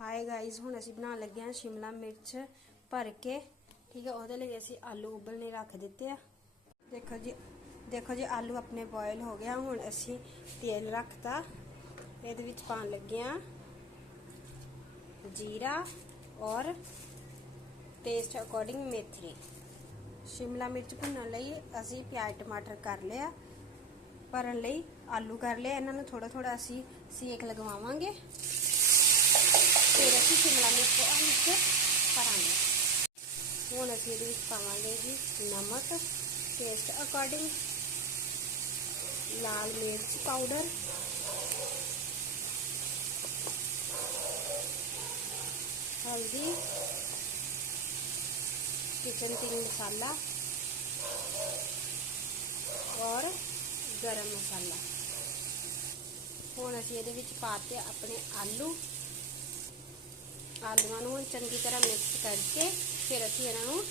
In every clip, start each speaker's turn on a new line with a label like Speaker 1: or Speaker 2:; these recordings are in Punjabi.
Speaker 1: ਹਾਈ ਗਾਇਜ਼ ਹੁਣ ਅਸੀਂ ਬਣਾਉਣ ਲੱਗੇ ਹਾਂ ਸ਼ਿਮਲਾ ਮਿਰਚ ਭਰ ਕੇ। ਠੀਕ ਹੈ, ਉਹਦੇ ਲਈ ਅਸੀਂ ਆਲੂ ਉਬਲਣੇ ਰੱਖ ਦਿੱਤੇ ਆ। ਦੇਖੋ ਜੀ ਦੇਖੋ ਜੀ, ਆਲੂ ਆਪਣੇ ਬੋਇਲ ਹੋ ਗਿਆ ਹੁਣ ਅਸੀਂ ਤੇਲ ਰੱਖਤਾ। ਇਹਦੇ ਵਿੱਚ ਪਾਉਣ ਲੱਗੇ ਹਾਂ ਜੀਰਾ ਔਰ ਟੇਸਟ ਅਕੋਰਡਿੰਗ ਮੇਥੀ ਸ਼ਿਮਲਾ ਮਿਰਚ ਭੁੰਨਣ ਲਈ ਅਸੀਂ ਪਿਆਜ਼, ਟਮਾਟਰ ਕਰ ਲਿਆ ਭਰਨ ਲਈ ਆਲੂ ਕਰ ਲਿਆ ਇਹਨਾਂ ਨੂੰ ਥੋੜਾ ਥੋੜਾ ਅਸੀਂ ਸੇਕ ਲਗਵਾਵਾਂਗੇ। ਫਿਰ ਅਸੀਂ ਸ਼ਿਮਲਾ ਮਿਰਚ ਵਿੱਚ ਭਰਾਂਗੇ ਹੁਣ ਅਸੀਂ ਇਹਦੇ ਵਿੱਚ ਪਾਵਾਂਗੇ ਜੀ ਨਮਕ ਟੇਸਟ ਅਕੋਰਡਿੰਗ ਲਾਲ ਮਿਰਚ ਪਾਊਡਰ ਹਲਦੀ किचन किंग मसाला ਔਰ ਗਰਮ ਮਸਾਲਾ ਹੁਣ ਅਸੀਂ ਇਹਦੇ ਵਿੱਚ ਪਾਤੇ ਆਪਣੇ ਆਲੂ ਆਲੂਆਂ ਨੂੰ ਚੰਗੀ ਤਰ੍ਹਾਂ ਮਿਕਸ ਕਰਕੇ ਫਿਰ ਅਸੀਂ ਇਹਨਾਂ ਨੂੰ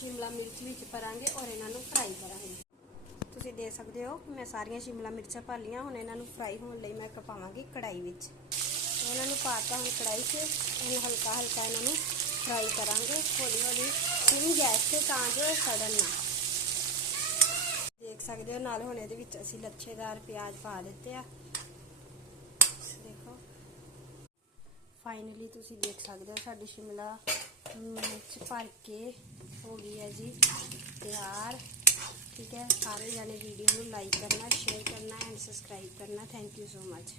Speaker 1: ਸ਼ਿਮਲਾ ਮਿਰਚ ਵਿੱਚ ਭਰਾਂਗੇ ਔਰ ਇਹਨਾਂ ਨੂੰ ਫਰਾਈ ਕਰਾਂਗੇ। ਤੁਸੀਂ ਦੇਖ ਸਕਦੇ ਹੋ, ਮੈਂ ਸਾਰੀਆਂ ਸ਼ਿਮਲਾ ਮਿਰਚਾਂ ਭਰ ਲਈਆਂ, ਹੁਣ ਇਹਨਾਂ ਨੂੰ ਫਰਾਈ ਹੋਣ ਲਈ ਮੈਂ ਪਾਵਾਂਗੀ ਕੜਾਈ ਵਿੱਚ। ਇਹਨਾਂ ਨੂੰ ਪਾਤਾ ਹੁਣ ਕੜਾਈ 'ਚ, ਇਹਨੂੰ ਹਲਕਾ ਹਲਕਾ ਇਹਨਾਂ ਨੂੰ ਫਰਾਈ ਕਰਾਂਗੇ। ਹੌਲੀ ਹੌਲੀ ਸਿਮ ਗੈਸ ਤੇ ਤਾਂ ਜੋ ਇਹ ਸੜਨ ਨਾ। ਦੇਖ ਸਕਦੇ ਹੋ, ਨਾਲ ਹੁਣ ਇਹਦੇ ਵਿੱਚ ਅਸੀਂ ਲੱਛੇਦਾਰ ਪਿਆਜ਼ ਪਾ ਦਿੱਤੇ ਆ। ਦੇਖੋ। ਫਾਈਨਲੀ ਤੁਸੀਂ ਦੇਖ ਸਕਦੇ ਹੋ, ਸਾਡੀ ਸ਼ਿਮਲਾ ਮਿਰਚ ਭਰ ਕੇ ਹੋ ਗਈ ਹੈ ਜੀ, ਤਿਆਰ। ਠੀਕ ਹੈ, ਸਾਰੇ ਜਾਣੇ ਵੀਡੀਓ ਨੂੰ ਲਾਈਕ ਕਰਨਾ ਸ਼ੇਅਰ ਕਰਨਾ ਐਂਡ ਸਬਸਕ੍ਰਾਈਬ ਕਰਨਾ। Thank you so much